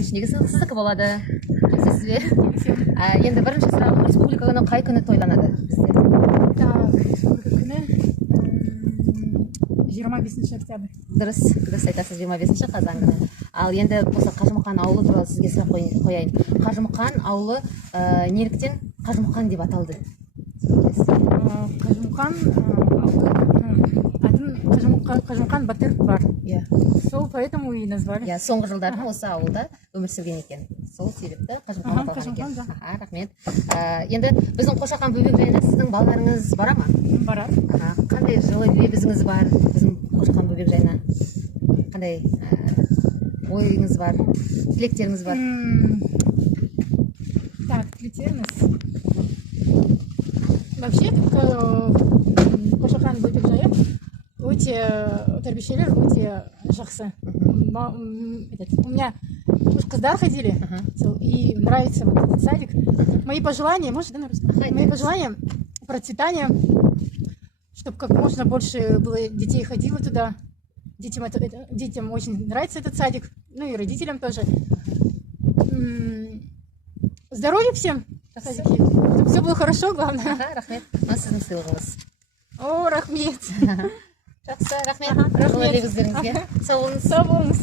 ішіндегі сіздікі болады. Келісесіз бе? Енді бірінші сұрағым, республика күні қай күні тойланады бізде? Республика күні 25 октябрь. Дұрыс айтасыз, 25 қазан күні. Ал енді осы Қажымұқан ауылы туралы сізге сұрақ қояйын. Қажымұқан ауылы неліктен Қажымұқан деп аталды? Қажымұқан Қажымұқан батыр бар. Сол поэтому и назвали. Соңғы жылдары осы ауылда өмір сүрген екен. Сол себепті Қажымұқан аталған екен. Рахмет. Енді біздің Қошақан бөбекжайына сіздің балаларыңыз бара ма? Барады. Қандай жылы лебізіңіз бар біздің Қошақан бөбекжайына? Қандай ойыңыз бар, тілектеріңіз бар? Так, тілектеріңіз. Вообще, Қошақан бөбекжайы өте тәрбиешілер өте жақсы. У меня қыздар ходили, и нравится вот этот садик. Мои пожелания, может, да, на русском? Мои пожелания процветания, чтобы как можно больше было детей ходило туда. Детям очень нравится этот садик, ну и родителям тоже. Здоровья всем в садике, чтобы все было хорошо, главное. Рахмет. Сіздің сыйлығыңыз. О, рахмет. Жақсы, рахмет. Рахмет. Сау болыңыз.